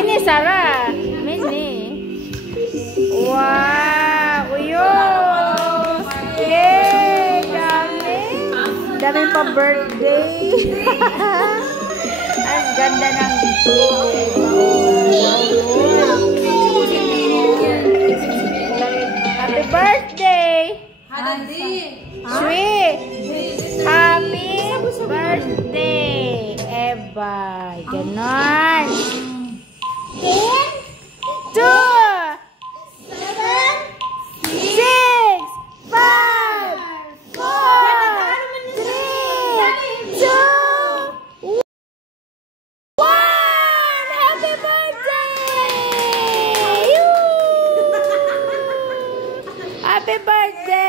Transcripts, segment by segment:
Mini, Sarah. Mini. Wow. Uyos. Yay. Dami. Dami pa birthday. Ang ganda ng happy birthday. Sweet. Happy birthday. Eba. Ganon. 2, 6, 5, 4, 3, 2, 1. Happy birthday! Happy birthday!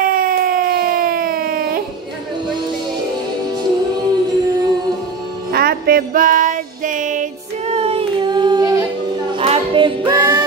Happy birthday to you! Happy birthday!